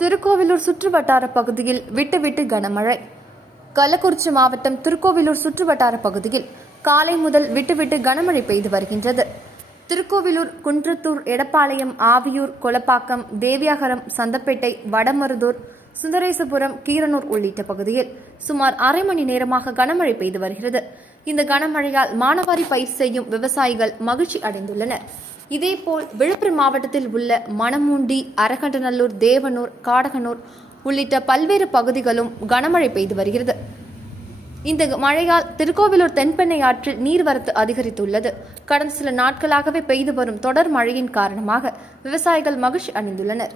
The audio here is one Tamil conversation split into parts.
திருக்கோவிலூர் சுற்றுவட்டார பகுதியில் விட்டு கனமழை. கள்ளக்குறிச்சி மாவட்டம் திருக்கோவிலூர் சுற்றுவட்டார பகுதியில் காலை முதல் விட்டு கனமழை பெய்து வருகின்றது. திருக்கோவிலூர், குன்றத்தூர், எடப்பாளையம், ஆவியூர், கொலப்பாக்கம், தேவியாகரம், சந்தப்பேட்டை, வடமருதூர், சுந்தரேசபுரம், கீரனூர் உள்ளிட்ட பகுதியில் சுமார் அரை மணி நேரமாக கனமழை பெய்து வருகிறது. இந்த கனமழையால் மானாவாரி பயிர் செய்யும் விவசாயிகள் மகிழ்ச்சி அடைந்துள்ளனர். இதேபோல் விழுப்புரம் மாவட்டத்தில் உள்ள மணமூண்டி, அரகண்டநல்லூர், தேவனூர், காடகனூர் உள்ளிட்ட பல்வேறு பகுதிகளும் கனமழை பெய்து வருகிறது. இந்த மழையால் திருக்கோவிலூர் தென்பெண்ணை ஆற்றில் நீர்வரத்து அதிகரித்துள்ளது. கடந்த சில நாட்களாகவே பெய்து வரும் தொடர் மழையின் காரணமாக விவசாயிகள் மகிழ்ச்சி அடைந்துள்ளனர்.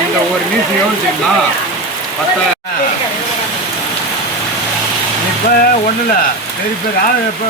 இந்த ஒரு நியூஸ் யோசிச்சுன்னா இப்போ ஒன்றும் இல்லை, பெரிய பெரிய ஆள் இப்போ